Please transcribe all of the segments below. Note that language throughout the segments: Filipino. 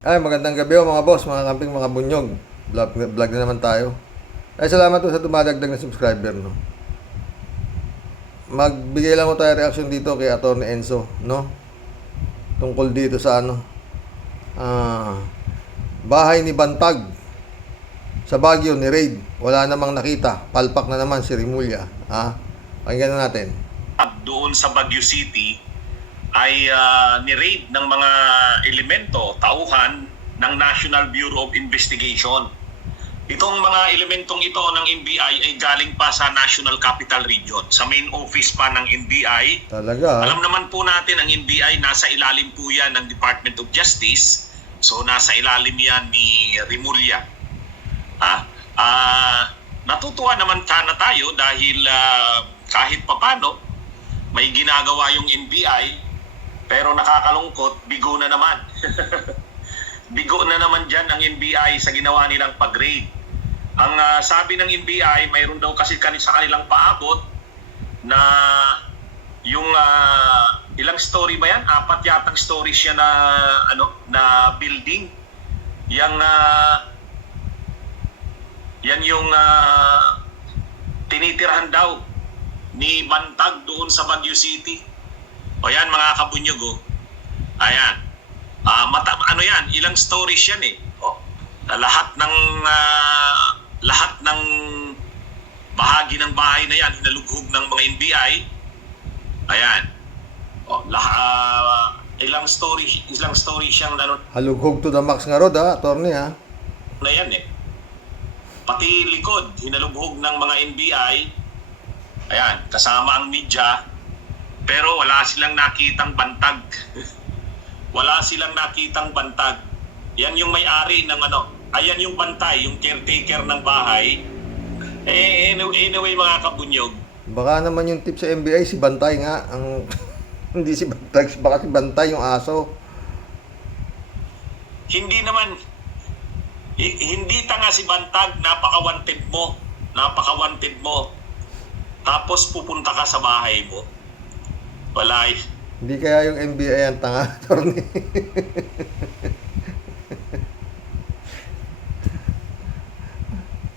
Ay, magandang gabi mga boss, mga kamping, mga bunyog. Vlog na naman tayo. Ay, salamat po sa tumadagdag na subscriber, no. Magbigay lang ko tayo reaction dito kay Atty. Enzo, no. Tungkol dito sa ah, bahay ni Bantag sa Baguio ni Raid. Wala namang nakita. Palpak na naman si Rimulya. Pakinggan na natin. Doon sa Baguio City ay ni-raid ng mga elemento, tauhan ng National Bureau of Investigation. Itong mga elementong ito ng NBI ay galing pa sa National Capital Region, sa main office pa ng NBI. Talaga? Alam naman po natin ang NBI, nasa ilalim po yan ng Department of Justice. So nasa ilalim yan ni Rimulya. Natutuwa naman sana tayo dahil kahit papano may ginagawa yung NBI, pero nakakalungkot, bigo na naman. Bigo na naman dyan ang NBI sa ginawa nilang pag-raid. Ang sabi ng NBI, mayroon daw kasi sa kanilang paabot na yung ilang story ba yan? 4 yatang story siya na na building. Yan yung tinitirahan daw ni Bantag doon sa Baguio City. O yan mga kabunyog, oh. Ayan. Yan, ilang stories yan eh. Lahat ng bahagi ng bahay na yan hinalughog ng mga NBI. Ayan. Ilang story siyang Halughog to the max nga rod, attorney, na yan eh. Pati likod hinalughog ng mga NBI. Ayan, kasama ang media. Pero wala silang nakitang bantag. Wala silang nakitang bantag. Yan yung may-ari ng ayan yung bantay, yung caretaker ng bahay. Anyway mga kabunyog. Baka naman yung tip sa NBI, si Bantay nga. Hindi si Bantag, baka si Bantay yung aso. Hindi naman. Hindi tanga si Bantag, napaka-wanted mo. Napaka-wanted mo. Tapos pupunta ka sa bahay mo. Wala eh. Hindi kaya yung NBI ang tanga, attorney.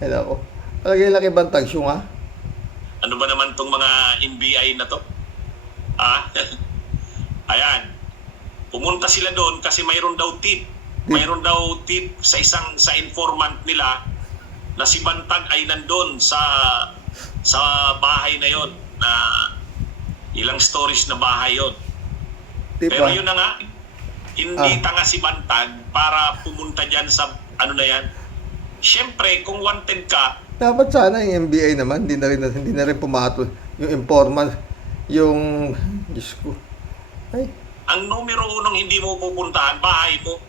Hello ko. Palagay laki Bantag siya nga. Ano ba naman tong mga NBI na to? Ayan. Pumunta sila doon kasi mayroon daw tip. Mayroon daw tip sa informant nila na si Bantag ay nandun sa bahay na yon, na ilang stories na bahay yon. Pero yun na nga, hindi tanga si Bantag para pumunta dyan sa na yan. Siyempre, kung wanted ka, dapat sana yung NBI naman, hindi na rin pumatol. Yung informant, yung, Diyos ko. Ay. Ang numero 1 hindi mo pupuntahan, bahay mo.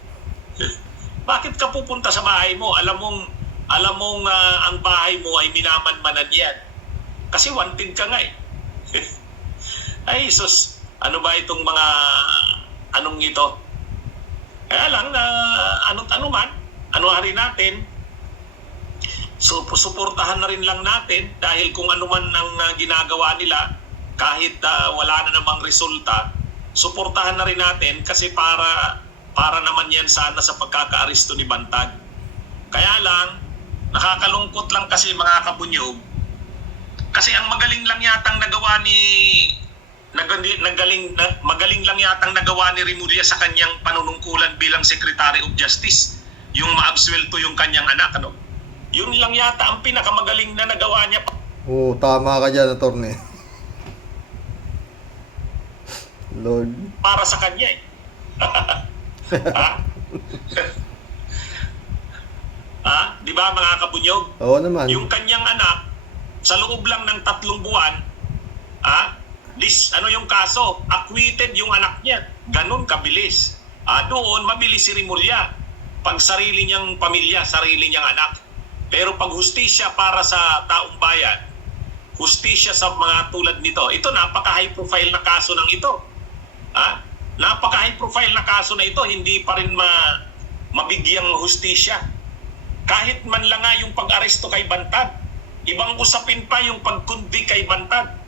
Bakit ka pupunta sa bahay mo? Alam mong ang bahay mo ay minamanmanan yan. Kasi wanted ka nga eh. Ay, sus, ano ba itong mga anong ito? Kaya lang na ano rin natin, suportahan na rin lang natin dahil kung ano man ang ginagawa nila, kahit wala na namang resulta, suportahan na rin natin kasi para naman yan sana sa pagkakaaresto ni Bantag. Kaya lang, nakakalungkot lang kasi mga kabunyog, kasi ang magaling lang yatang nagawa magaling lang yatang nagawa ni Rimulya sa kanyang panunungkulan bilang Secretary of Justice, yung maabsuelto yung kanyang anak, Yun lang yata ang pinakamagaling na nagawa niya. Oo, tama ka dyan, attorney. Lord. Para sa kanya eh. Di ba mga kabunyog? Oo naman. Yung kanyang anak, sa loob lang ng 3 buwan, yung kaso, acquitted yung anak niya. Ganun kabilis. Doon, mabilis si Rimulya. Pag sarili niyang pamilya, sarili niyang anak. Pero pag hustisya para sa taong bayan, hustisya sa mga tulad nito, ito napaka-high profile na kaso ng ito. Napaka-high profile na kaso na ito, hindi pa rin mabigyang hustisya. Kahit man lang nga yung pag-aresto kay Bantag, ibang usapin pa yung pag-convict kay Bantag.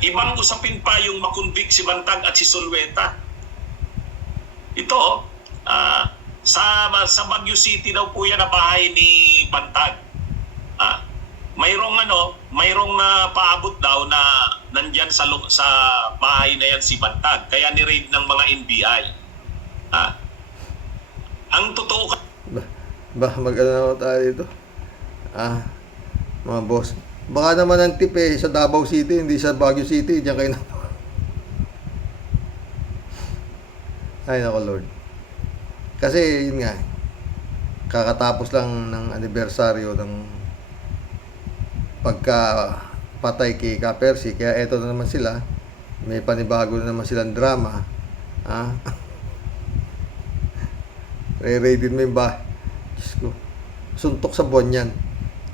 Ibang usapin pa yung makonvict si Bantag at si Sulweta. Ito, sa Baguio City daw po yan na bahay ni Bantag. Ah, mayroong na paabot daw na nandyan sa bahay na yan si Bantag. Kaya ni-raid ng mga NBI. Ah, ang totoo Mag-ano tayo dito? Mga boss. Baka naman ang tip sa Davao City, hindi sa Baguio City. Diyan kayo na. Ay, nako Lord. Kasi, yun nga. Kakatapos lang ng anibersaryo ng pagka-patay kay Ka-Percy. Kaya eto na naman sila. May panibago na naman silang drama. Re-raidin mo yung Diyos ko. Suntok sa buwan yan.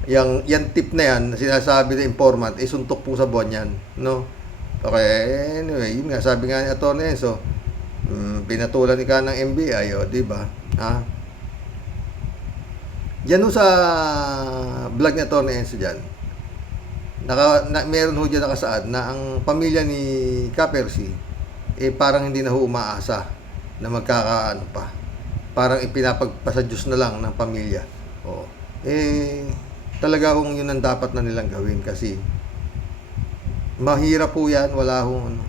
Yan tip na yan, sinasabi ng informant, suntok po sa buwan yan. No? Okay, anyway, yun nga, sabi nga ni Atty. Enzo, pinatulan ka ng NBI, di ba? Diyan sa vlog ni Atty. Enzo dyan, meron ho dyan nakasaad na ang pamilya ni Ka-Percy, parang hindi na ho umaasa na magkakaano pa. Parang ipinapagpasa Diyos na lang ng pamilya. Talaga kung yun ang dapat na nilang gawin kasi mahirap po yan, wala hong ano.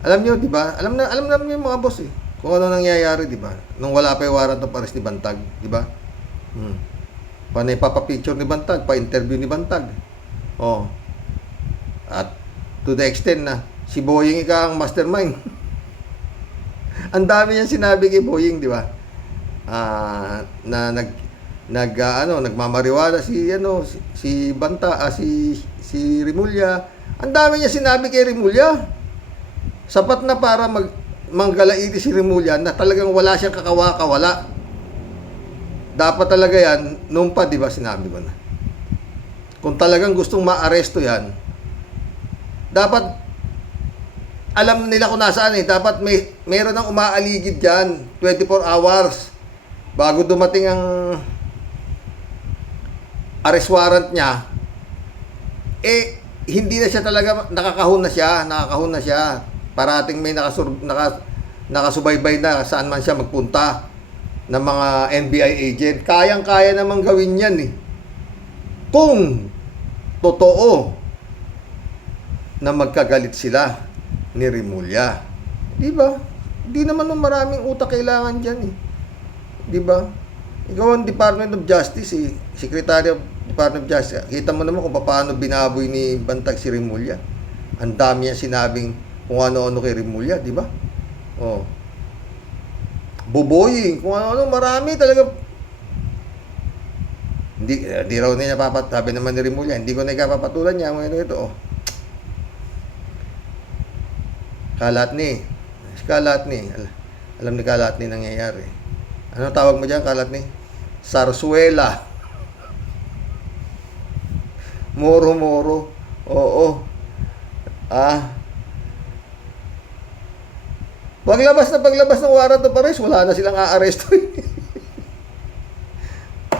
Alam niyo, di ba? Alam namin yung mga boss kung ano nangyayari, di ba? Nung wala pa yung warrant of arrest ni Bantag, di ba? Panay papapicture ni Bantag, pa-interview ni Bantag. At to the extent na si Boying ika ang mastermind. Ang dami niyang sinabi kay Boying, di ba? Na nagmamariwala si Banta, si Rimulya. Ang dami niya sinabi kay Rimulya. Sapat na para manggalaiti si Rimulya na talagang wala siyang kakawaka-wala. Dapat talaga yan, noon pa, di ba, sinabi ko na. Kung talagang gustong maaresto yan, dapat alam nila kung nasaan dapat meron ng umaaligid dyan 24 hours bago dumating ang arrest warrant niya. Hindi na siya talaga nakakahon na siya parating may nakasubaybay na saan man siya magpunta ng mga NBI agent. Kayang-kaya namang gawin yan kung totoo na magkagalit sila ni Rimulya. Di ba? Di naman maraming utak kailangan dyan Di ba? Ikaw ang Department of Justice Secretary of Department of Justice. Kita mo naman kung paano binaboy ni Bantag si Rimulya. Ang dami niya sinabing kung ano-ano kay Rimulya, di ba? Buboying, kung ano-ano, marami talaga. Hindi raw niya sabi naman ni Rimulya, hindi ko na ikapapatulan niya ito. Kalatni. Alam ni Kalatni nangyayari. Ano tawag mo dyan, Kalatni? Sarsuela. Moro-moro. Oo. Paglabas ng warrant of arrest, wala na silang aaresto.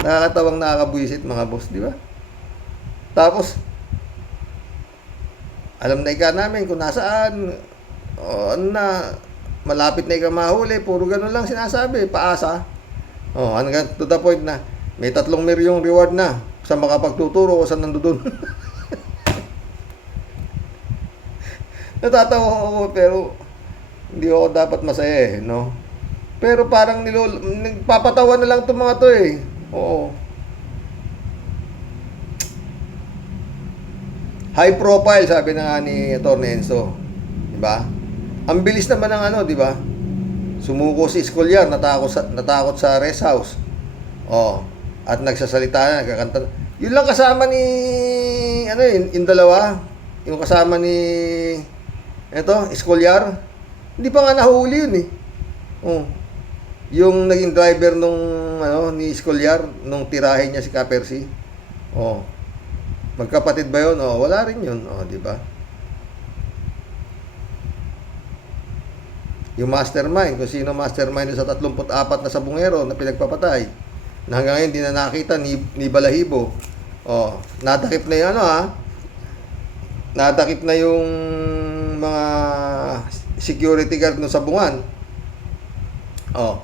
Nakakatawang nakakabwisit mga boss, di ba? Tapos, alam na namin kung nasaan. Malapit na mahuli, puro ganun lang sinasabi, paasa. Hanggang to the point na may 3 milyong reward na sa makapagtuturo o sa nandoon. Natatawa ako pero hindi ako dapat masaya no? Pero parang nagpapatawa na lang itong mga to Oo. High profile, sabi na nga ni Atty. Enzo. Diba? Ang bilis naman ng di ba? Sumuko si Escolyar, natakot sa rest house. At nagsasalita na, nagkakanta. Yun lang kasama ni, yung dalawa. Yung kasama ni, Escolyar. Hindi pa nga nahuli yun Yung naging driver ni Escolyar, nung tirahin niya si Ka-Percy. Magkapatid ba yun? Wala rin yun. Di ba? Yung mastermind, kung sino mastermind sa 34 na sabungero na pinagpapatay, na hanggang ngayon hindi na nakita ni Balahibo. Nadakip na yung nadakip na yung mga security guard ng sabungan. Oh,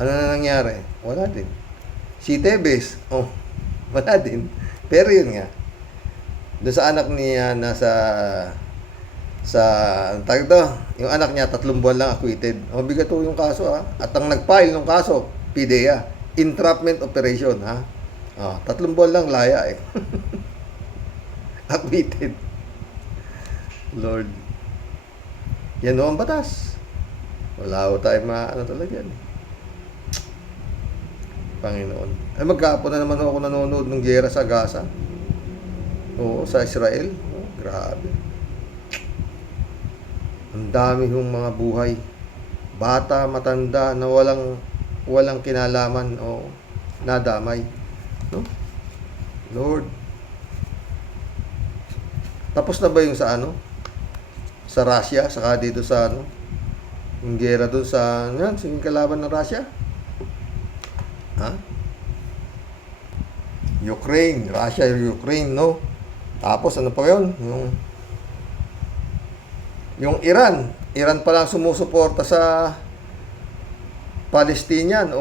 ano na nangyari? Wala din. Si Tevez, oh, wala din. Pero yun nga, doon sa anak niya sa ang tawag to, yung anak niya 3 buwan lang acquitted. Mabigat po yung kaso ha. At ang nag-file ng kaso, PDEA, entrapment operation ha. 3 buwan lang laya eh. Acquitted. Lord. Yan o ang batas. Wala ko tayo talaga yan. Panginoon. Ay magkapon na naman ako nanonood ng giyera sa Gaza. Oo, sa Israel. Oh, grabe. Ang dami hong mga buhay. Bata, matanda na walang kinalaman o nadamay. No? Lord. Tapos na ba yung sa sa Russia, saka dito sa yung gera doon sa sige kalaban ng Russia? Ha? Ukraine, Russia, Ukraine, no? Tapos ano pa yun? Yung Iran pa lang sumusuporta sa Palestinian,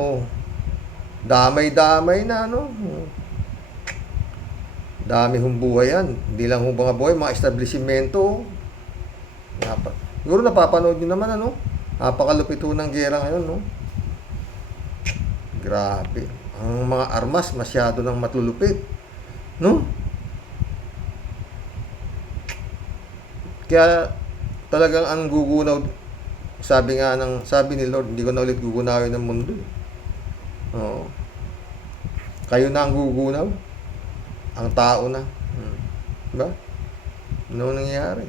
damay-damay na, dami hong buhay yan. Hindi lang hong mga buhay, mga establishmento. Siguro napapanood nyo naman, napakalupit ho ng gera ngayon, no? Grabe. Ang mga armas, masyado nang matlulupit. No? Kaya, talagang ang gugunaw, sabi ni Lord, hindi ko na ulit gugunawin ng mundo. Oo. Kayo na ang gugunaw. Ang tao na. Diba? Ano nangyayari?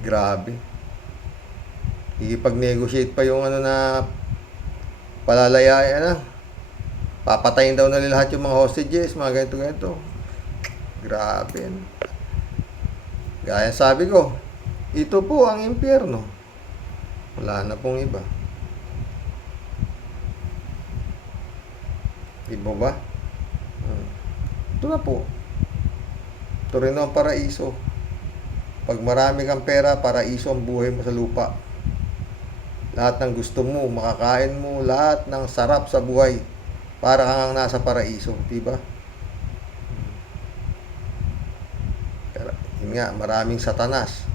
Grabe. Ikipag-negotiate pa yung na palalayayan na. Papatayin daw na lahat yung mga hostages, mga ganito-ganito. Grabe. Gaya sabi ko, ito po ang impyerno. Wala na pong iba. Iba ba? Ito na po. Ito rin ang paraiso. Pag marami kang pera, paraiso ang buhay mo sa lupa. Lahat ng gusto mo, makakain mo, lahat ng sarap sa buhay. Para kang nasa paraiso, diba? Pero, yun nga, maraming satanas.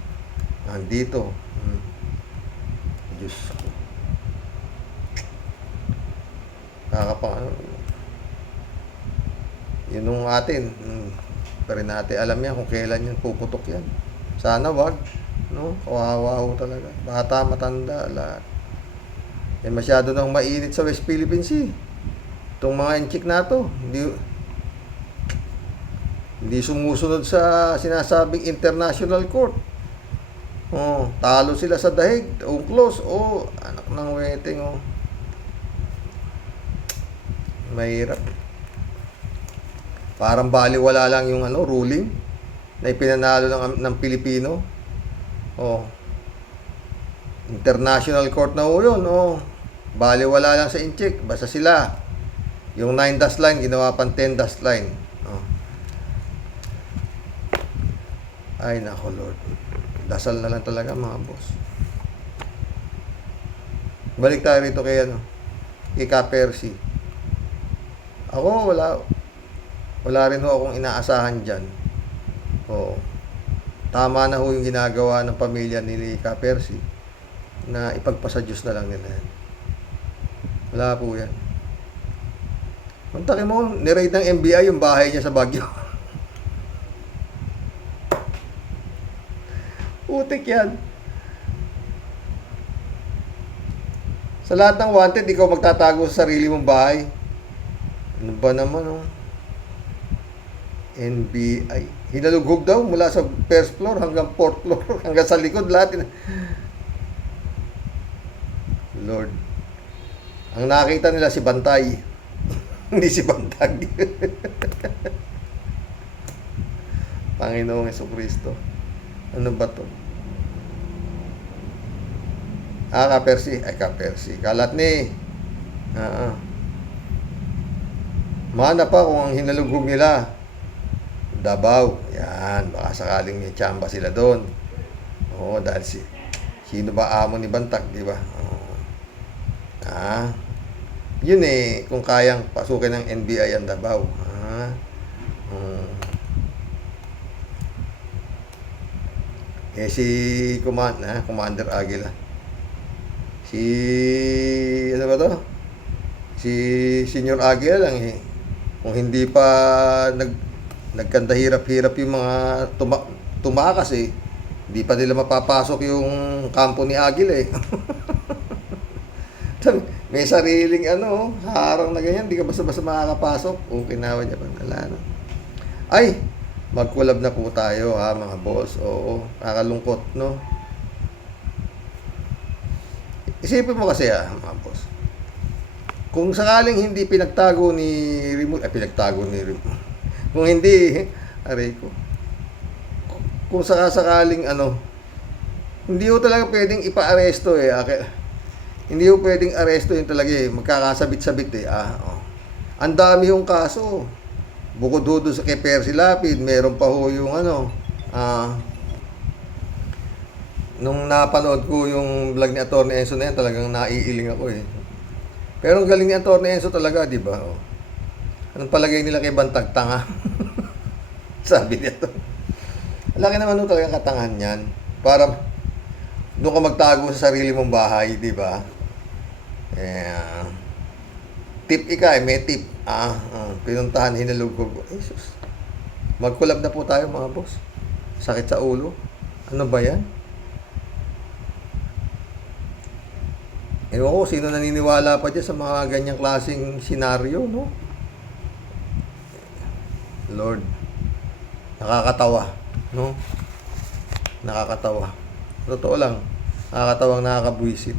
Nandito. Diyos ko. Yun nung atin, pa rin natin alam yan kung kailan yan puputok yan. Sana wag, no? Kawawa ho talaga. Bata, matanda, lahat. Masyado nang mainit sa West Philippine Sea. Itong mga inchik na to, hindi sumusunod sa sinasabing international court. Talo sila sa dahig, close, anak ng weting, mahirap. Parang baliwala lang yung ruling na ipinanalo ng Pilipino. International court na yun. Baliwala lang sa inchik. Basta sila. Yung 9 line, ginawa pang 10 line. Ay, nako Lord. Dasal na lang talaga mga boss. Balik tayo rito kay Ka Percy. Ako, wala rin ho akong inaasahan dyan. Tama na ho yung ginagawa ng pamilya ni Ka Percy na ipagpasa Diyos na lang nila yan. Wala po yan. Mantakin mo, niraid ng NBI yung bahay niya sa Baguio. Putik yan. Sa lahat ng wanted, ikaw magtatago sa sarili mong bahay. Ano ba naman, NBI. Hinalughog daw mula sa first floor hanggang fourth floor, hanggang sa likod lahat. Lord. Ang nakita nila si Bantay. Hindi si Bantag. Panginoong Jesucristo. Ano ba to? Ka Percy. Ay, Ka Percy. Kalat ni. Mana pa kung ang hinalughog nila Davao. Yan. Baka sakaling may tsamba sila doon. Dahil Sino ba amo ni Bantag, di ba? Yun eh, kung kayang pasukin ng NBI ang Davao. Si Commander Aguila. Si, ano ba to? Si Senior Aguila lang eh. Kung hindi pa nagkanda hirap-hirap yung mga tumakas eh, hindi pa nila mapapasok yung kampo ni Aguila eh. May sariling harang na ganyan, hindi ka basta-basta makakapasok. Okay na niya pa, wala na. Ay, mag-collab na po tayo ha mga boss. Oo, kakalungkot no. Isipin mo kasi mga boss. Kung sakaling hindi pinagtago ni Remulla, kung hindi, aray ko. Kung sakaling hindi ko talaga pwedeng ipa-aresto eh. Hindi ko pwedeng aresto yun talaga eh. Magkakasabit-sabit eh. Ang dami yung kaso. Bukod ho doon sa kay Percy Lapid, meron pa ho yung nung napanood ko yung vlog ni Atty. Enzo na yan, talagang naiiling ako eh. Pero ang galing ni Atty. Enzo talaga, di ba? Anong palagay nila kay Bantag? Tanga. Sabi niya to. Laki naman nung talagang katangahan yan. Para doon ka magtago sa sarili mong bahay, di ba? Tip may tip. Pinuntahan, hinalugog. Jesus. Mag-collab na po tayo mga boss. Sakit sa ulo. Ano ba yan? Ewan ko, sino naniniwala pa dyan sa mga ganyang klaseng senaryo, no? Lord. Nakakatawa, no? Nakakatawa. Totoo lang. Nakakatawang nakakabwisit.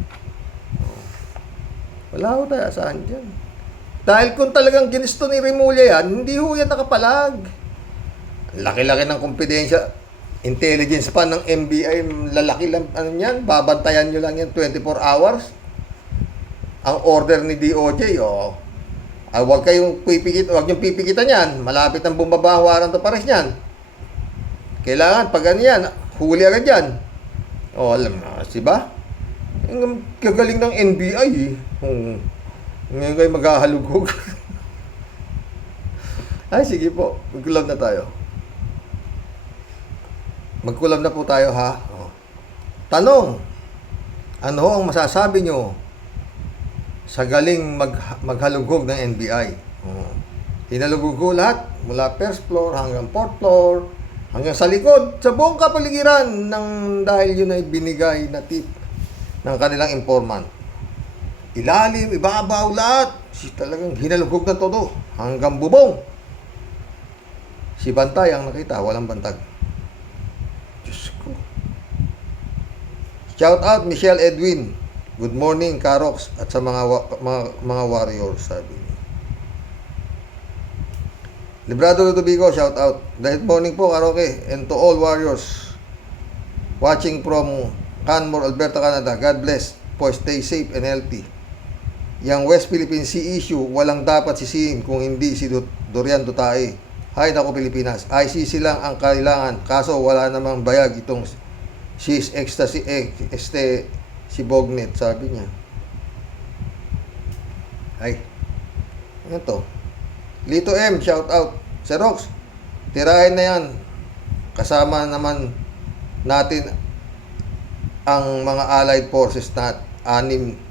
Wala ko tayo saan dyan. Dahil kung talagang ginusto ni Remulla yan, hindi ho yan nakapalag. Laki-laki ng kompidensya. Intelligence pa ng NBI, lalaki lang, yan, babantayan nyo lang yan 24 hours. Ang order ni DOJ, huwag kayong pipikitan yan. Malapit ang bumaba ang warrant of arrest yan. Kailangan, pag ganyan, huli agad yan. Alam na, diba? Ang gagaling ng NBI eh. Ngayon kayo maghahalugog. Ay, sige po. Mag-collab na tayo. Mag-collab na po tayo, ha? Tanong. Ano ang masasabi nyo sa galing maghalugog ng NBI? Hinalugog ko lahat. Mula first floor hanggang fourth floor. Hanggang sa likod. Sa buong kapaligiran dahil yun ay binigay na tip ng kanilang informant. Ilalim, ibabaw lahat. Talagang hinalugog na todo. Hanggang bubong. Si Bantay ang nakita, walang bantag. Diyos ko. Shout out Michelle Edwin. Good morning, Karox. At sa mga warriors, sabi niya. Librado Ludovico, shout out. Good morning po, Karoke. And to all warriors watching from Canmore, Alberta, Canada. God bless. Po, stay safe and healthy. Yang West Philippine Sea issue, walang dapat sisihin kung hindi si Dorian Dutay. Hay nako Pilipinas, ICC lang ang kailangan. Kaso wala namang bayag itong she's ecstasy si Bognet, sabi niya. Ay, ano to? Lito M, shout out. Xerox, tirahin na yan. Kasama naman natin ang mga allied forces na 6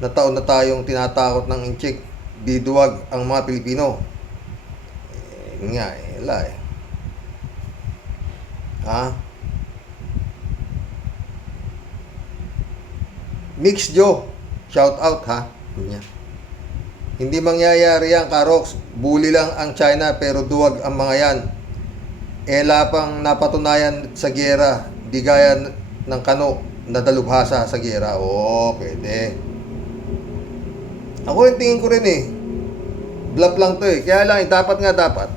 na taon na tayong tinatakot ng inchik. Biduwag ang mga Pilipino. Wala eh. Mix Joe, shout out ha. Hindi mangyayari yan, Karox. Bully lang ang China pero duwag ang mga yan. Lapang napatunayan sa giyera, di gaya ng kano na dalubhasa sa giyera. Pwede. Ako yung tingin ko rin eh. Bluff lang to eh. Kaya lang, dapat.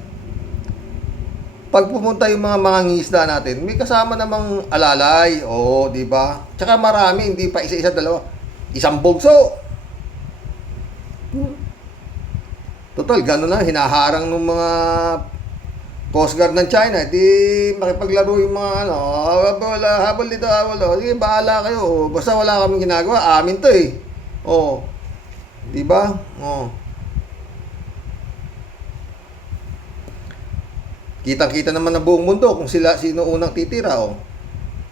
Pag pumunta yung mga mangingisda natin, may kasama namang alalay. Di ba? Tsaka marami, hindi pa isa-isa, dalawa. Isang bugso. Total, gano'n na. Hinaharang ng Coast Guard ng China, di makipaglaro yung mga ano, habol dito, habol. Sige, bahala kayo. Basta wala kaming ginagawa, amin to eh. Oh, di ba? Oh. Kitang-kita naman ng buong mundo kung sino unang titira, oh.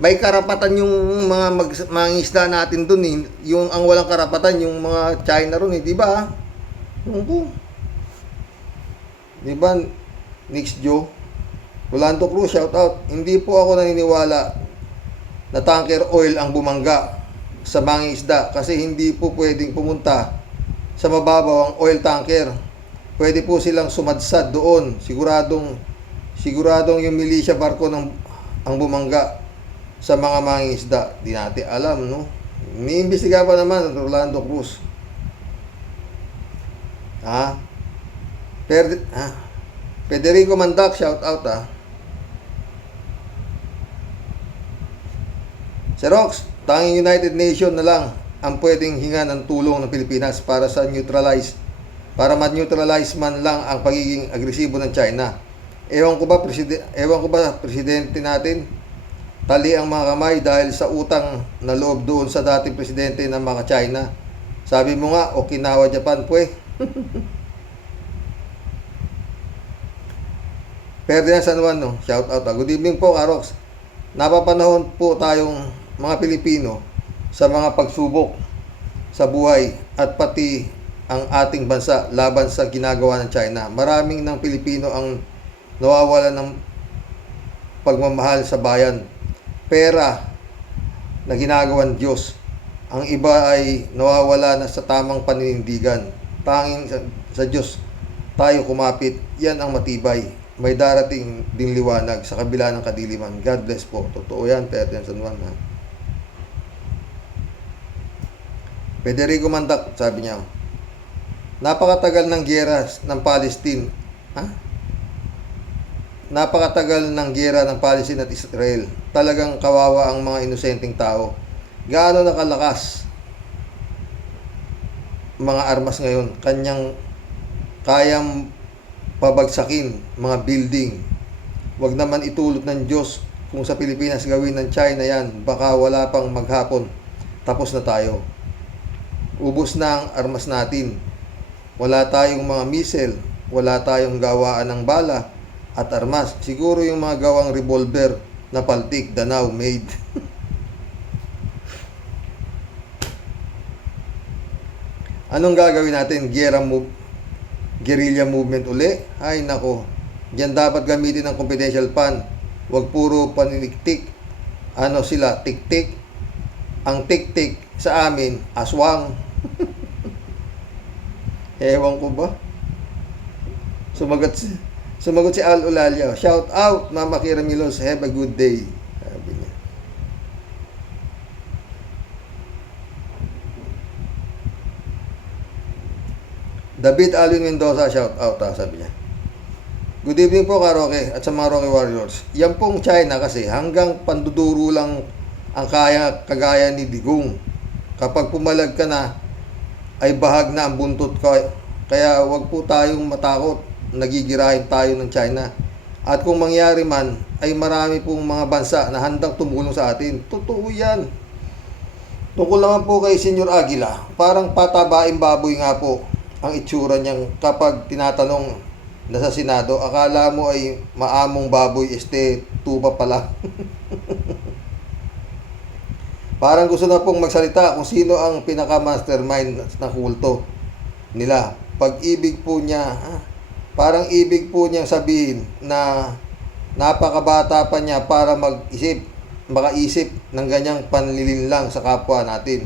May karapatan yung mga mangingisda natin dun eh. Yung ang walang karapatan yung mga China ron eh, di ba? Yung po. Di ba? Next Joe. Rolando Cruz, shout out. Hindi po ako naniniwala na tanker oil ang bumangga sa mangingisda kasi hindi po pwedeng pumunta sa mababaw ang oil tanker. Pwede po silang sumadsad doon. Siguradong yung militia barko ang bumangga sa mga mangingisda. Di natin alam, no? Iniimbestiga pa naman Rolando Cruz. Federico Mandak, shout out Xerox, tanging United Nation na lang ang pwedeng hinga ng tulong ng Pilipinas para ma-neutralize man lang ang pagiging agresibo ng China. Ewan ko ba presidente natin tali ang mga kamay dahil sa utang na loob doon sa dating presidente ng mga China. Sabi mo nga, Okinawa, Japan, pwe. Ferdinand San Juan, no? Shout out. Good evening po, Karox. Napapanahon po tayong mga Pilipino sa mga pagsubok sa buhay at pati ang ating bansa laban sa ginagawa ng China. Maraming ng Pilipino ang nawawalan ng pagmamahal sa bayan. Pera na ginagawan Diyos. Ang iba ay nawawala na sa tamang paninindigan. Tanging sa Diyos tayo kumapit. Yan ang matibay. May darating ding liwanag sa kabila ng kadiliman. God bless po. Totoo yan, Ferdinand San Juan. Federico Mandak, sabi niya, napakatagal ng giyera ng Palestine. Napakatagal ng giyera ng Palestine at Israel. Talagang kawawa ang mga inosenteng tao. Gaano nakalakas mga armas ngayon. Kayang pabagsakin mga building. Wag naman itulot ng Diyos kung sa Pilipinas gawin ng China yan. Baka wala pang maghapon. Tapos na tayo. Ubos na ang armas natin. Wala tayong mga missile. Wala tayong gawaan ng bala at armas. Siguro yung mga gawang revolver na paltik, Danao made. Anong gagawin natin? Guerrilla movement uli? Ay nako. Diyan dapat gamitin ang confidential fund. Huwag puro paniniktik. Ano sila? Tik-tik. Ang tik-tik sa amin, aswang. Ewan ko ba? Sumagot si Al Ulalia. Shout out, Mama Kira Milos. Have a good day. Sabi niya. David Alvin Mendoza, shout out, sabi niya. Good evening po, Karoke, at sa mga Roque Warriors. Yan pong China kasi hanggang panduduro lang ang kagaya ni Digong. Kapag pumalag ka na, ay bahag na ang buntot ko. Kaya wag po tayong matakot. Nagigirahin tayo ng China. At kung mangyari man, ay marami pong mga bansa na handang tumulong sa atin. Totoo yan. Tungkol naman po kay Senyor Aguila, parang patabaing baboy nga po ang itsura niyang kapag tinatanong na sa Senado. Akala mo ay maamong baboy, tupa pala. Parang gusto na pong magsalita kung sino ang pinaka-mastermind na kulto nila. Pag-ibig po niya, parang ibig po niyang sabihin na napakabata pa niya para makaisip ng ganyang panlilinlang sa kapwa natin.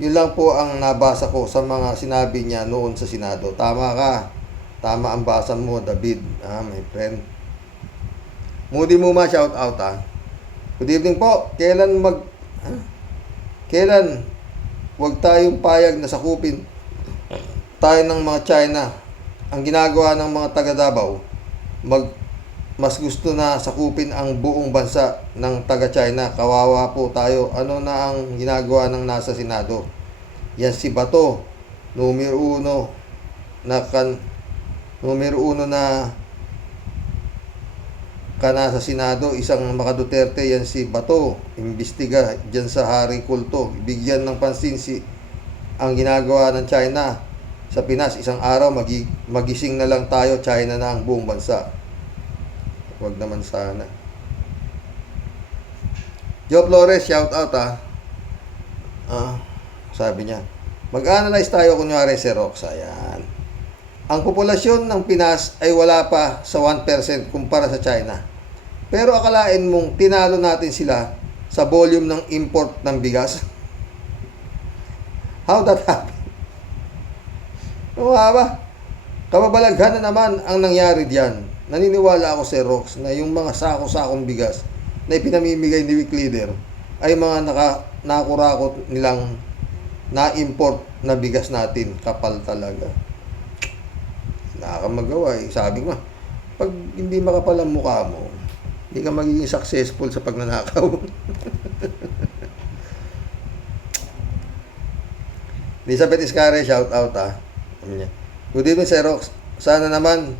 Yun lang po ang nabasa ko sa mga sinabi niya noon sa Senado. Tama ka. Tama ang basa mo, David. My friend. Moody Muma, shout out Good evening po. Kailan wag tayong payag na sakupin tayo ng mga China. Ang ginagawa ng mga taga Davao, mas gusto na sakupin ang buong bansa ng taga China. Kawawa po tayo. Ano na ang ginagawa ng nasa Senado? Yan si Bato, numero uno na ka na sa Senado, isang maka-Duterte yan si Bato, imbestiga dyan sa Hari Kulto, bigyan ng pansin ang ginagawa ng China sa Pinas, isang araw magising na lang tayo, China na ang buong bansa. Huwag naman sana. Joe Flores, shout out sabi niya, mag-analyze tayo kunyari si Rox. Ayan. Ang populasyon ng Pinas ay wala pa sa 1% kumpara sa China. Pero akalain mong tinalo natin sila sa volume ng import ng bigas? How that happened? Ba? Kababalaghan na naman ang nangyari diyan. Naniniwala ako si Rox na yung mga sako-sakong bigas na ipinamimigay ni Week Leader ay mga nakurakot nilang na-import na bigas natin. Kapal talaga. Nakakamagawa eh. Sabi ko, pag hindi makapal ang mukha mo, hindi ka magiging successful sa pagnanakaw. Elizabeth Iscare, shout out Good evening, Sir Rox. Sana naman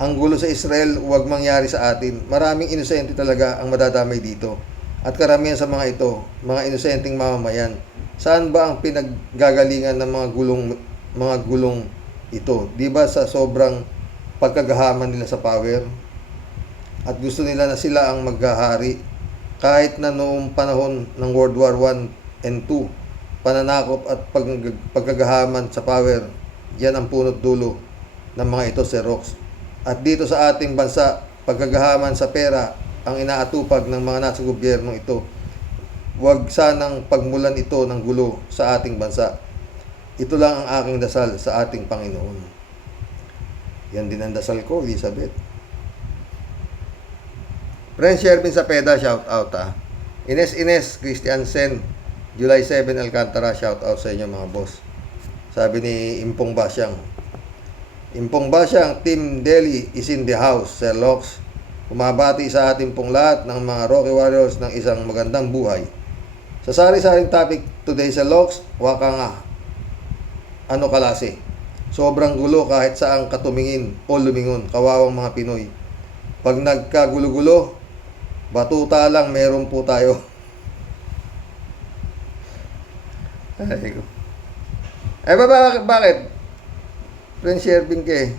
ang gulo sa Israel huwag mangyari sa atin. Maraming inosente talaga ang madadamay dito. At karamihan sa mga ito, mga inosenteng mamamayan. Saan ba ang pinaggagalingan ng mga gulong ito? Di ba sa sobrang pagkagahaman nila sa power? At gusto nila na sila ang maghahari. Kahit na noong panahon ng World War I and II, pananakop at pagkagahaman sa power, yan ang punot dulo ng mga ito, Sir Rox. At dito sa ating bansa, pagkagahaman sa pera ang inaatupag ng mga nasa gobyerno ito. Huwag sanang pagmulan ito ng gulo sa ating bansa. Ito lang ang aking dasal sa ating Panginoon. Yan din ang dasal ko, Elizabeth. Friend Shervin Sapeda, shout out Ines Christiansen, July 7 Alcantara, shout out sa inyo mga boss. Sabi ni Impong Basyang, Team Delhi is in the house, Sir Lox. Kumabati sa ating pong lahat ng mga Rocky Warriors ng isang magandang buhay. Sa sari-saring topic today sa Lox, waka nga, kalase. Sobrang gulo kahit saang katumingin o lumingon, kawawang mga Pinoy. Pag nagkagulo-gulo, batuta lang meron po tayo. Bakit? Friend Shervin ke.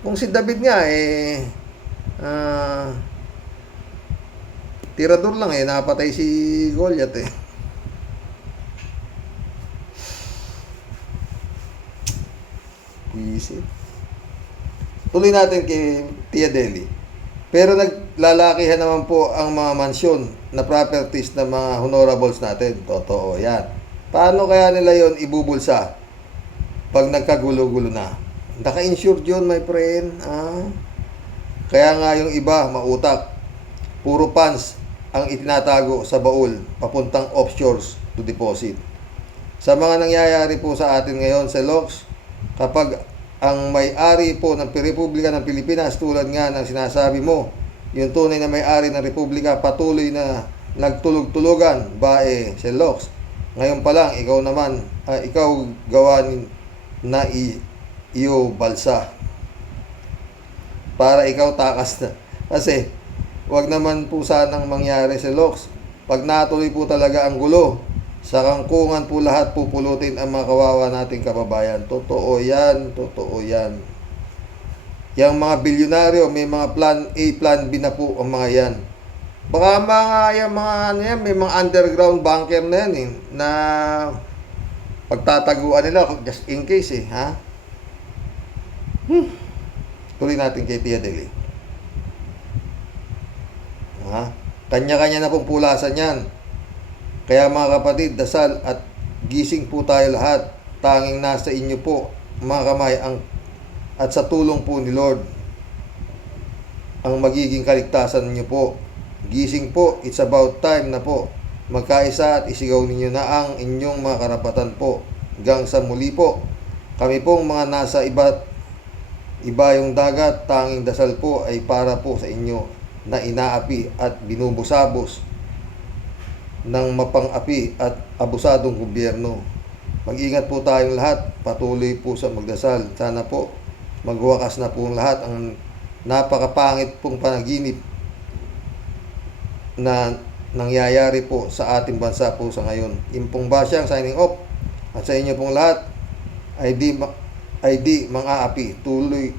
Kung si David nga tirador lang napatay si Goliath Visit. Tuloy natin kay Tia Deli. Pero naglalakihan naman po ang mga mansyon na properties ng mga honorables natin. Totoo yan. Paano kaya nila yon ibubulsa pag nagkagulo-gulo na? Naka-insured yun, my friend. Kaya nga yung iba, mautak. Puro funds ang itinatago sa baul, papuntang offshores to deposit. Sa mga nangyayari po sa atin ngayon sa Lox, kapag ang may-ari po ng Republika ng Pilipinas, tulad nga ng sinasabi mo, yung tunay na may-ari ng Republika patuloy na nagtulog-tulugan, sa Lox. Ngayon pa lang, ikaw gawanin na iyo balsa. Para ikaw takas na. Kasi, wag naman po sanang mangyari sa Lox. Pag natuloy po talaga ang gulo, sa kangkungan po lahat pupulutin ang mga kawawa nating kababayan. Totoo yan, totoo yan. Yang mga bilyonaryo, may mga plan A, plan B na po ang mga yan. Baka may mga underground bunker na yan na pagtataguan nila just in case Tuloy natin kay Tia Deli. Kanya-kanya na pong pulasan yan. Kaya mga kapatid, dasal at gising po tayo lahat. Tanging nasa inyo po, mga kamay, at sa tulong po ni Lord, ang magiging kaligtasan ninyo po. Gising po, it's about time na po. Magkaisa at isigaw ninyo na ang inyong mga karapatan po. Hanggang sa muli po, kami pong mga nasa iba yung dagat, tanging dasal po ay para po sa inyo na inaapi at binubusabos ng mapang-api at abusadong gobyerno. Mag-ingat po tayong lahat, patuloy po sa magdasal. Sana po magwakas na po lahat ang napakapangit pong panaginip na nangyayari po sa ating bansa po sa ngayon. Yung pong Basyang signing off, at sa inyo pong lahat ay di mang-aapi.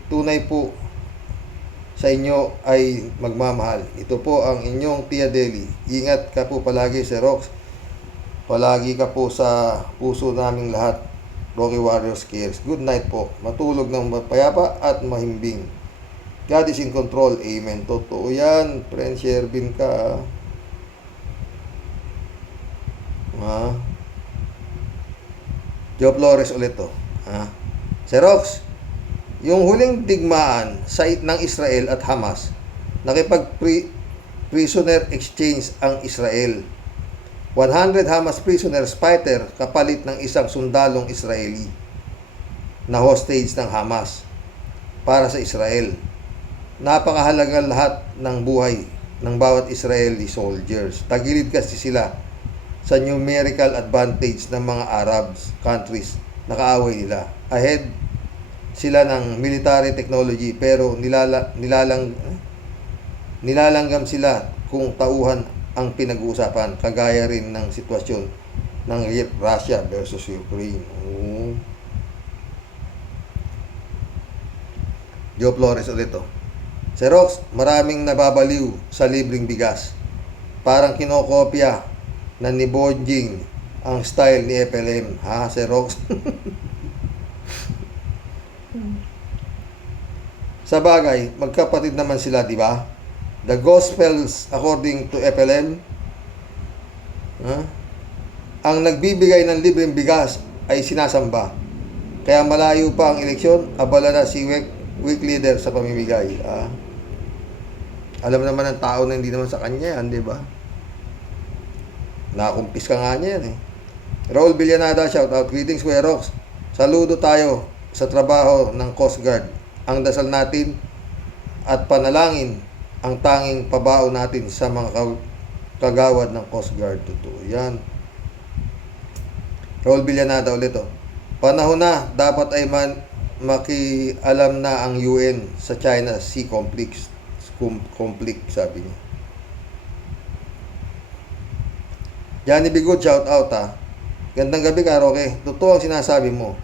Tunay po sa inyo ay magmamahal. Ito po ang inyong Tia Deli. Ingat ka po palagi, Sir Rox. Palagi ka po sa puso naming lahat. Rocky Warriors cares. Good night po. Matulog ng mapayapa at mahimbing. God is in control. Amen. Totoo yan. Friend Shervin ka. Ha? Joe Flores ulit to. Ha? Sir Rox, yung huling digmaan ng Israel at Hamas, nakipag-prisoner exchange ang Israel. 100 Hamas prisoners fighter kapalit ng isang sundalong Israeli na hostage ng Hamas para sa Israel. Napakahalaga lahat ng buhay ng bawat Israeli soldiers. Tagilid kasi sila sa numerical advantage ng mga Arabs countries na kaaway nila. Ahead sila ng military technology pero nilalanggam sila kung tauhan ang pinag-uusapan, kagaya rin ng sitwasyon ng Russia versus Ukraine. Joe Flores ulit to. Sir Rox, maraming nababaliw sa libreng bigas. Parang kinokopya na ni Bonjing ang style ni FLM. Ha, Sir Rox? Sa bagay, magkapatid naman sila, di ba? The Gospels according to FLM, ang nagbibigay ng libreng bigas ay sinasamba. Kaya malayo pa ang eleksyon, abala na si weak leader sa pamimigay. Alam naman ng tao na hindi naman sa kanya yan, di ba? Nakumpis ka nga niya yan eh. Raul Villanada, shout out. Greetings, Kuya Rox. Saludo tayo sa trabaho ng Coast Guard. Ang dasal natin at panalangin ang tanging pabao natin sa mga kagawad ng Coast Guard. Totoo yan. Raul Villanada ulit to. Panahon na, dapat ay makialam na ang UN sa China Sea conflict, sabi niya. Johnny Bigot, shout out ha. Gandang gabi ka, Roque. Totoo ang sinasabi mo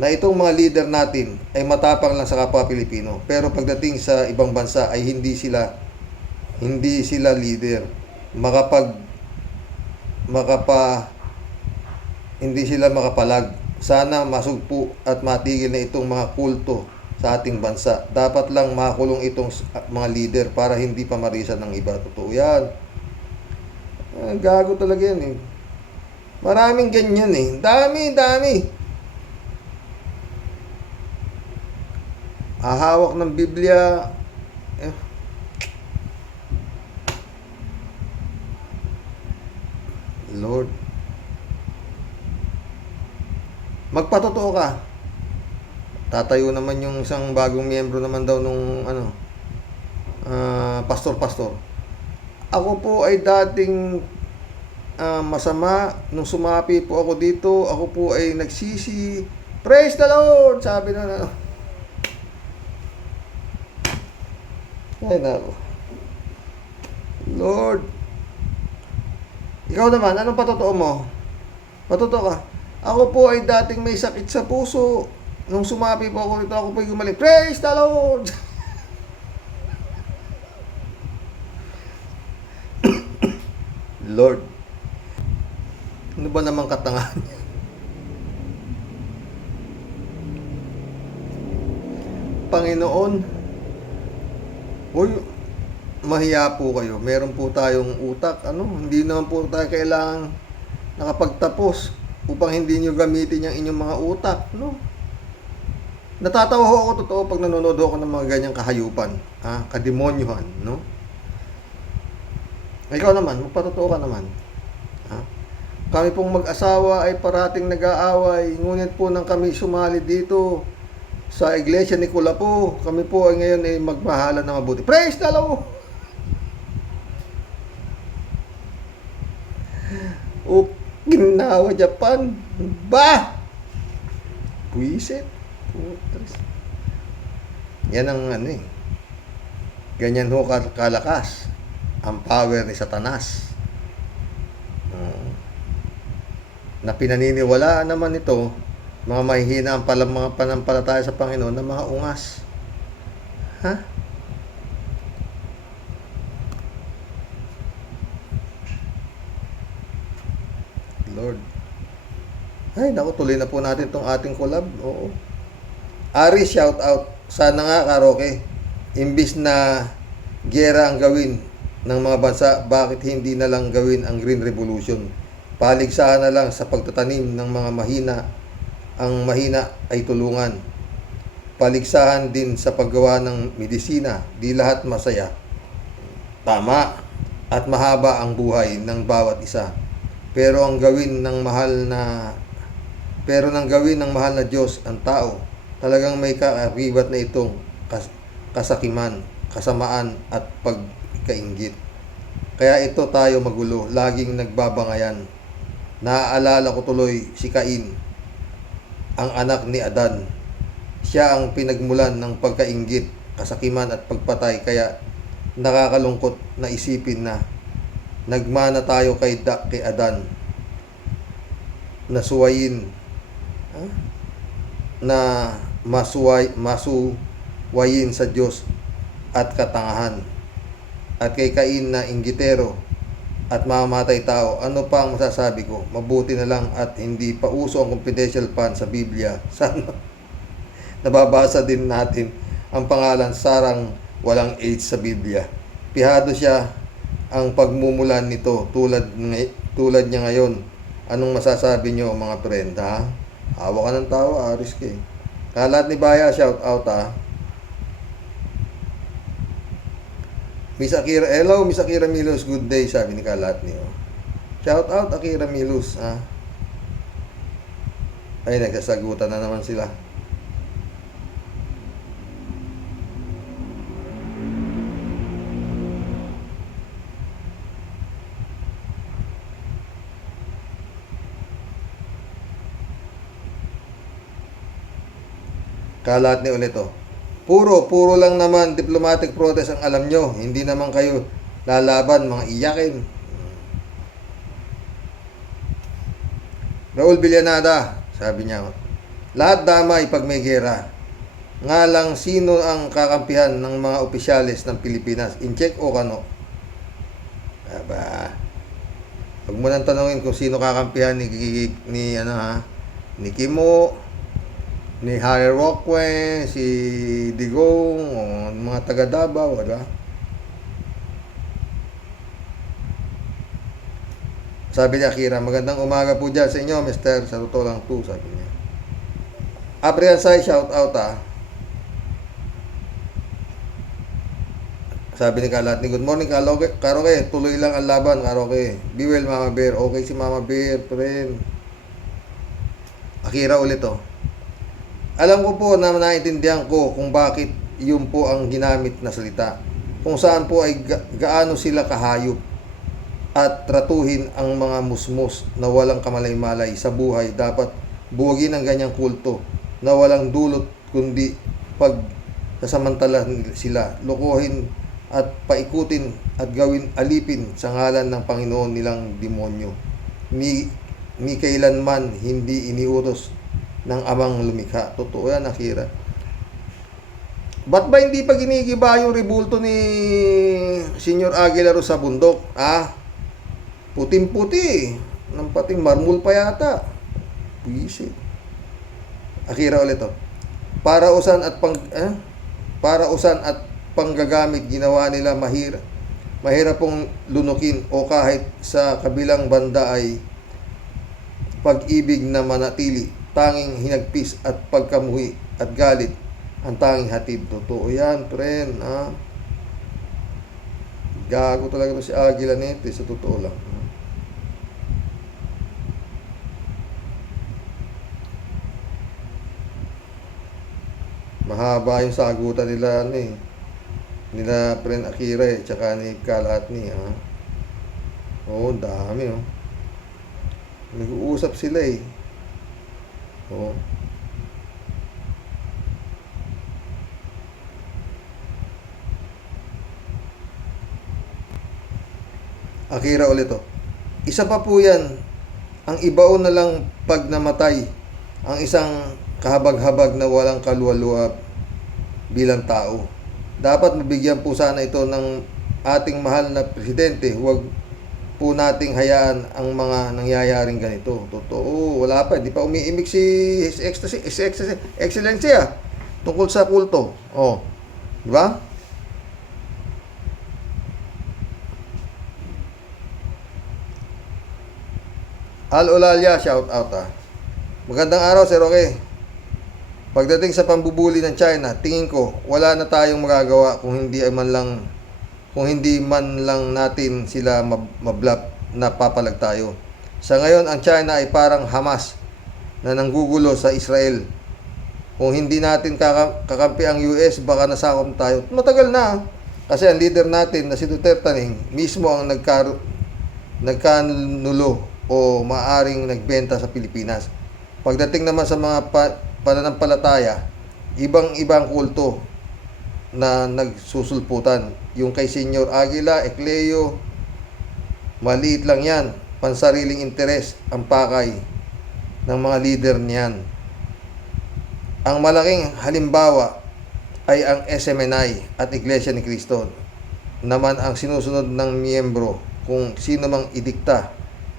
na itong mga leader natin ay matapang lang sa kapwa Pilipino. Pero pagdating sa ibang bansa ay hindi sila leader. Hindi sila makapalag. Sana masugpo at matigil na itong mga kulto sa ating bansa. Dapat lang makulong itong mga leader para hindi pa marisan ng iba. Totoo yan. Gago talaga yan eh. Maraming ganyan eh. Dami. Hahawak ng Biblia. Lord. Magpatotoo ka. Tatayo naman yung isang bagong miyembro naman daw nung pastor. Ako po ay dating masama. Nung sumapi po ako dito, ako po ay nagsisi. Praise the Lord! Sabi na ay nako. Lord. Ikaw naman, anong patotoo mo? Patotoo ka. Ako po ay dating may sakit sa puso. Nung sumapi po ako dito, ako po ay gumaling. Praise the Lord! Lord. Ano ba namang katangahan niya? Panginoon, uy, mahiya po kayo. Meron po tayong utak. Hindi naman po tayo kailangang nakapagtapos upang hindi nyo gamitin yung inyong mga utak. Natatawa ho ako totoo pag nanonood ako ng mga ganyang kahayupan. Kademonyohan. Ikaw naman, magpatotoo ka naman. Kami pong mag-asawa ay parating nag-aaway. Ngunit po nang kami sumali dito sa Iglesia ni Kulapo, kami po ay ngayon ay magmahalan na mabuti. Praise the Lord! Ginawa Japan. Ba! Puisit. Putres. Yan ang ganyan ho kalakas ang power ni Satanas. Oo. Na pinaniniwalaan naman ito, mga mahihina ang mga panampalataya sa Panginoon na mga ungas. Ha? Lord. Ay, naku, tuloy na po natin itong ating collab. Oo. Ari, shout out. Sana nga, karaoke. Imbis na gera ang gawin ng mga bansa, bakit hindi na lang gawin ang Green Revolution? Paligsahan na lang sa pagtatanim ng mga mahina. Ang mahina ay tulungan. Paligsahan din sa paggawa ng medisina. Di lahat masaya. Tama. At mahaba ang buhay ng bawat isa. Pero nang gawin ng mahal na Diyos ang tao, talagang may kaakibat na itong kasakiman, kasamaan at pagkainggit. Kaya ito tayo magulo, laging nagbabangayan. Naaalala ko tuloy si Cain, ang anak ni Adan. Siya ang pinagmulan ng pagkainggit, kasakiman at pagpatay, kaya nakakalungkot na isipin na nagmana tayo kay Adan, nasuwayin na masuwayin sa Diyos at katangahan, at kay Cain na inggitero at mamamatay tao. Ano pa ang masasabi ko? Mabuti na lang at hindi pa uso ang confidential fund sa Biblia. Sana nababasa din natin ang pangalan Sarang walang age sa Biblia. Pihado siya ang pagmumulan nito tulad niya ngayon. Anong masasabi nyo mga friend, ha? Hawa ka ng tawa, Aris ka eh. Kalat ni Baya, shout out ha. Miss Akira, hello Miss Akira Milos, good day, sabi ni Kalat niyo. Shout out Akira Milos, ha. Ay, nagsasagutan na naman sila. Kalat ni ulit oh. Puro lang naman diplomatic protest ang alam nyo. Hindi naman kayo lalaban, mga iyakin. Raul Villanada, sabi niya, lahat damay pag may gera. Nga lang sino ang kakampihan ng mga opisyalis ng Pilipinas? Incheck o kano? Aba, huwag mo nang tanongin kung sino kakampihan ni Kimo, ni Harry Roque, si Digong, o mga taga Davao, wala. Sabi ni Akira, magandang umaga po dyan sa inyo, Mr. Sa totoo lang po, sabi niya. Apriansay, shout out ha. Sabi ni Kalat, good morning Karoke, tuloy lang ang laban, Karoke. Be well, Mama Bear. Okay si Mama Bear, friend. Akira ulit oh. Alam ko po na naiintindihan ko kung bakit yun po ang ginamit na salita. Kung saan po ay gaano sila kahayop at tratuhin ang mga musmos na walang kamalay-malay sa buhay. Dapat buwagin ang ganyang kulto na walang dulot kundi pagsasamantala sila, lokohin at paikutin at gawin alipin sa ngalan ng Panginoon nilang demonyo. Ni kailanman hindi iniutos ng amang lumikha. Totoo yan, Akira. Ba't ba hindi pa ginigiba yung rebulto ni Senior Aguilaro sa bundok? Puting-puti. Nang pating marmol pa yata. Buisit. Akira ulit oh. Para usan at panggagamit ginawa nila mahirap pong lunukin o kahit sa kabilang banda ay pag-ibig na manatili, tanging hinagpis at pagkamuhi at galit ang tanging hatid. Totoo yan, friend, ha? Gago talaga to si Aguila nito, sa totoo lang. Mahaba yung sagutan nila nila friend Akira tsaka ni Kalatni, ha? Oo, dami oh. Nag-uusap sila Oh. Akira ulit to. Isa pa po yan, ang ibaon na lang pag namatay ang isang kahabag-habag na walang kaluwa-luwa bilang tao. Dapat mabigyan po sana ito ng ating mahal na presidente. Huwag po nating hayaan ang mga nangyayaring ganito. Totoo, wala pa. Hindi pa umiimik si His Excellency tungkol sa kulto. Oh, di ba? Al-Olalia, shout out Magandang araw, Sir Roque. Pagdating sa pambubuli ng China, tingin ko wala na tayong magagawa kung hindi man lang natin sila mablap na papalag tayo. Sa ngayon, ang China ay parang Hamas na nanggugulo sa Israel. Kung hindi natin kakampi ang US, baka nasakop tayo. Matagal na. Kasi ang leader natin na si Duterte mismo ang nagkanulo o maaring nagbenta sa Pilipinas. Pagdating naman sa mga pananampalataya, ibang kulto na nagsusulputan. Yung kay Senyor Aguila, Ecleo, maliit lang yan. Pansariling interes ang pakay ng mga leader niyan. Ang malaking halimbawa ay ang SMNI at Iglesia ni Cristo naman ang sinusunod ng miyembro kung sino mang idikta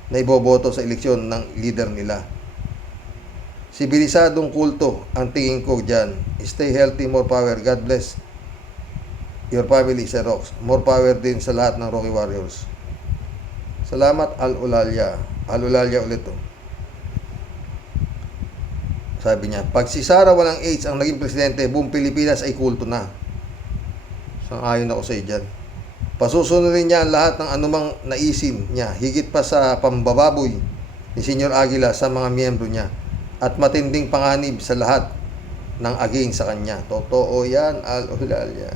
na iboboto sa eleksyon ng leader nila. Sibilisadong kulto ang tingin ko dyan. Stay healthy, more power. God bless your family, Sir Rox. More power din sa lahat ng Rocky Warriors. Salamat, Al-Olalia. Al-Olalia ulit to. Sabi niya, pag si Sara walang AIDS ang naging presidente, buong Pilipinas ay kulto na. Sang-ayon ako sa iyo dyan. Pasusunodin niya ang lahat ng anumang naisin niya, higit pa sa pambababoy ni Senyor Aguila sa mga miyembro niya, at matinding panganib sa lahat ng against sa kanya. Totoo yan, Al-Olalia.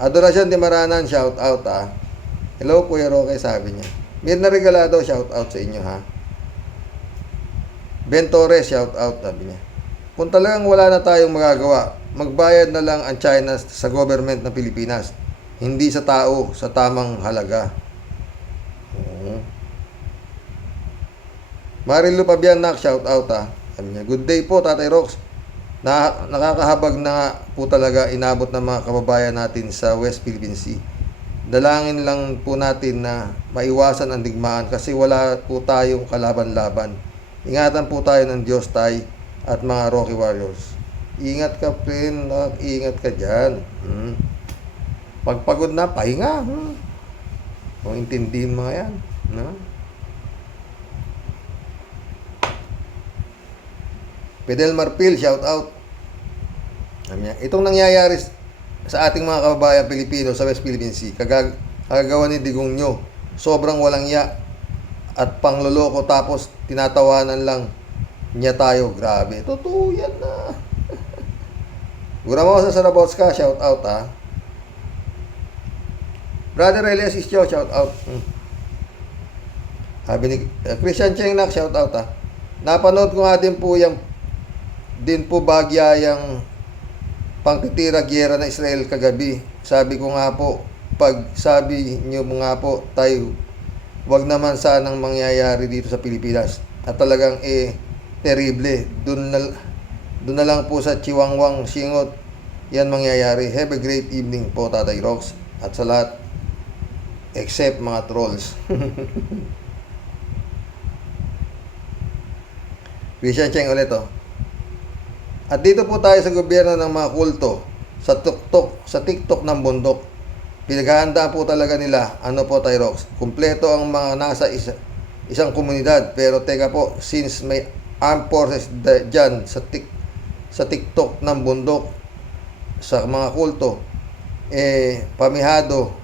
Adorasyon de Maranan, shout out Hello, Kuya Roque, sabi niya. Mirna Regalado, shout out sa inyo Ben Torres, shout out, sabi niya. Kung talagang wala na tayong magagawa, magbayad na lang ang China sa government ng Pilipinas. Hindi sa tao, sa tamang halaga. Marilu Pabianak, shout out Sabi niya, good day po, Tatay Rox. Nakakahabag na po talaga inabot ng mga kababayan natin sa West Philippine Sea. Dalangin lang po natin na maiwasan ang digmaan kasi wala po tayong kalaban-laban. Ingatan po tayo ng Diyos, Tay, at mga Rocky Warriors. Ingat ka, friend. Ingat ka dyan. Pagpagod na, pahinga. Kung intindihin mga yan. No? Fidel Marpil, shout out. Itong nangyayari sa ating mga kababayan Pilipino sa West Philippine Sea, kagagawa ni Digong nyo, sobrang walang ya at pangloloko, tapos tinatawanan lang niya tayo. Grabe. Totoo yan na. Guramo sa Sarabotska, shout out Brother Elias Isyo, shout out. Sabi ni Christian Chengnak, shout out Napanood ko nga din po bagya yung pangtitira gyera ng Israel kagabi. Sabi ko nga po, pag sabi niyo nga po, tayo, wag naman sanang mangyayari dito sa Pilipinas. At talagang terrible. Doon na lang po sa Chiwangwang Singot yan mangyayari. Have a great evening po, Tatay Rox. At sa lahat, except mga trolls. Christian Cheng ulit At dito po tayo sa gobyerno ng mga kulto, sa TikTok ng bundok. Pinaghahandaan po talaga nila, po, Tyrox, kumpleto ang mga nasa isang komunidad. Pero teka po, since may armed forces dyan sa TikTok ng bundok, sa mga kulto, pamihado,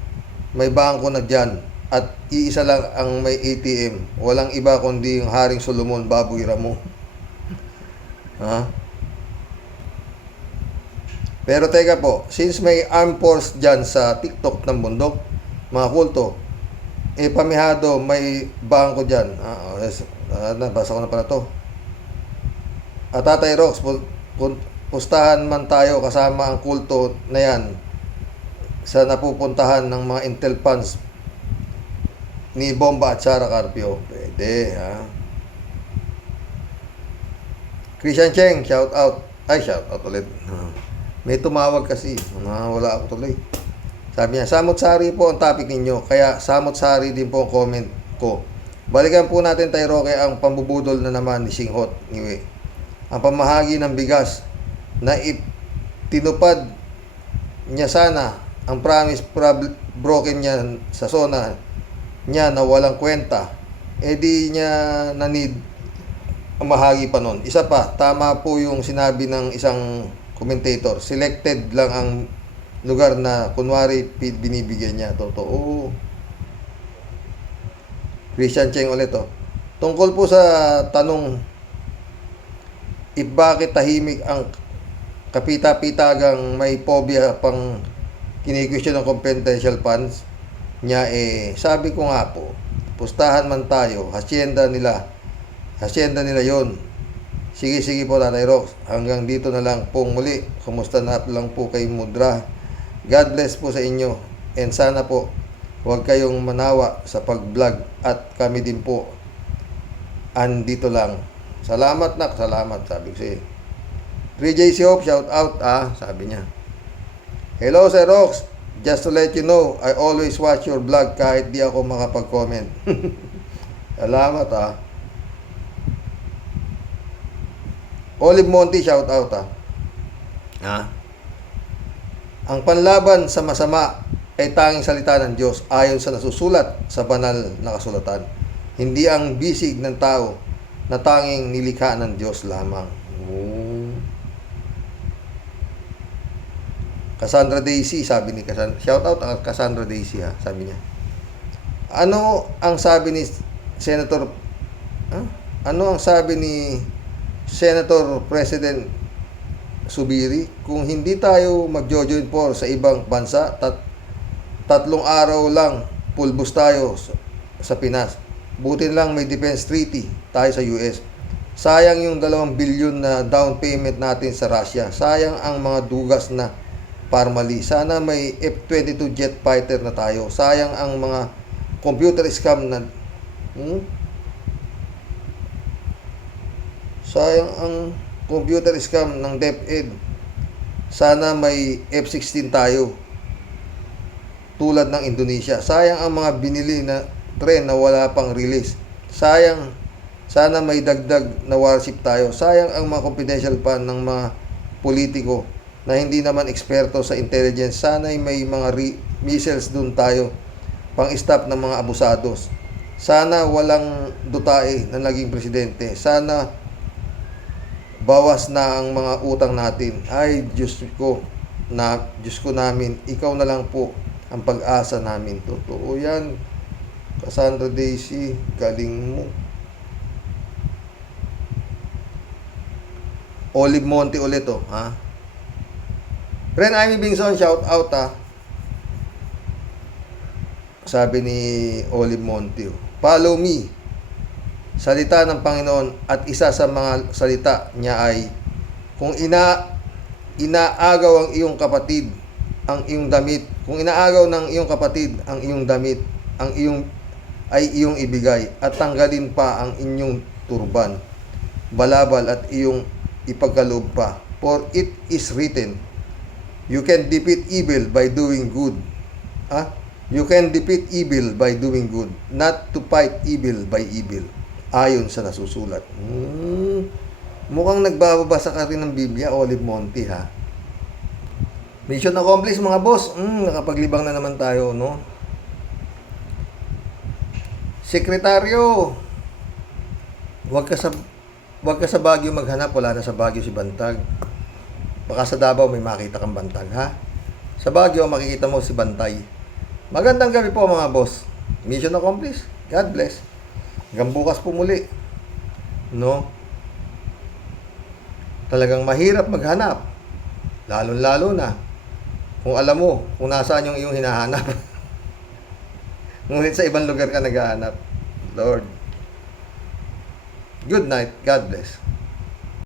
may bangko na dyan. At iisa lang ang may ATM. Walang iba kundi yung Haring Solomon, Baboy Ramo. Pero teka po, since may armed force dyan sa TikTok ng bundok, mga kulto, pamihado, may bangko dyan. Nabasa ko na pala to. At Tatay Rox, pustahan man tayo kasama ang kulto na yan sa napupuntahan ng mga intel funds. ni Bomba at Sara Carpio. Pwede, ha? Christian Cheng, shout out. Ay, shout out ulit. May tumawag kasi. Wala ako tuloy. Sabi niya, samot-sari po ang topic ninyo. Kaya samot-sari din po ang comment ko. Balikan po natin tayo, Roque, ang pambubudol na naman ni Singhot Niwe. Ang pamahagi ng bigas na tinupad niya sana ang promise broken niya sa zona niya na walang kwenta, di niya nanid ang mahagi pa nun. Isa pa, tama po yung sinabi ng isang commentator, selected lang ang lugar na kunwari binibigyan niya. Totoo. Christian Cheng ulit, oh. Tungkol po sa tanong bakit tahimik ang kapita-pitagang may phobia pang kini-question ng confidential funds niya, sabi ko nga po, pustahan man tayo, hacienda nila yon. Sige po, Tatay Rox, hanggang dito na lang pong muli. Kumusta na lang po kay Mudra? God bless po sa inyo, and sana po huwag kayong manawa sa pag-vlog, at kami din po andito lang. Salamat, nak, salamat, sabi ko siya. 3JC Hope, shout out, sabi niya. Hello, Sir Rox. Just to let you know, I always watch your vlog kahit di ako makapag-comment. Salamat, Olive Monty, shout out, Ang panlaban sa masama ay tanging salita ng Diyos ayon sa nasusulat sa banal na kasulatan. Hindi ang bisig ng tao na tanging nilikha ng Diyos lamang. Cassandra Daisy, sabi ni Cassandra. Shout out ang Cassandra Daisy, sabi niya. Ano ang sabi ni Senator Senator President Subiri? Kung hindi tayo mag-join for sa ibang bansa, 3 araw lang pulbos tayo sa Pinas. Buti lang may defense treaty tayo sa US. Sayang yung 2 billion na down payment natin sa Russia. Sayang ang mga dugas na Parmali. Sana may F-22 jet fighter na tayo. Sayang ang mga computer scam na sayang ang computer scam ng DepEd. Sana may F-16 tayo tulad ng Indonesia. Sayang ang mga binili na tren na wala pang release. Sayang, sana may dagdag na warship tayo. Sayang ang mga confidential fund ng mga politiko na hindi naman eksperto sa intelligence. Sana may mga missiles dun tayo pang-stop ng mga abusados. Sana walang dutae na naging presidente. Sana bawas na ang mga utang natin. Ay, Diyos ko namin, ikaw na lang po ang pag-asa namin. Totoo yan. Cassandra Daisy, galing mo. Olive Monte ulit, Ren Amy Bingson, shout out, Sabi ni Olive Monte, follow me. Salita ng Panginoon, at isa sa mga salita niya ay, kung inaagaw ang iyong kapatid ang iyong damit, kung inaagaw ng iyong kapatid ang iyong damit, ay iyong ibigay, at tanggalin pa ang inyong turban, balabal, at iyong ipagkaloob pa. For it is written, you can defeat evil by doing good. You can defeat evil by doing good, not to fight evil by evil. Ayon sa nasusulat. Mukhang nagbabasa ka rin ng Biblia, Olive Monte, Mission accomplished, mga boss. Nakapaglibang na naman tayo, no? Sekretaryo, wag ka sa Baguio maghanap, wala na sa Baguio si Bantag. Baka sa Davao may makita kang Bantag, Sa Baguio makikita mo si Bantay. Magandang gabi po, mga boss. Mission accomplished. God bless. Hanggang bukas po muli. No? Talagang mahirap maghanap. Lalo na kung alam mo kung nasaan yung iyong hinahanap. Ngunit sa ibang lugar ka naghahanap. Lord. Good night. God bless.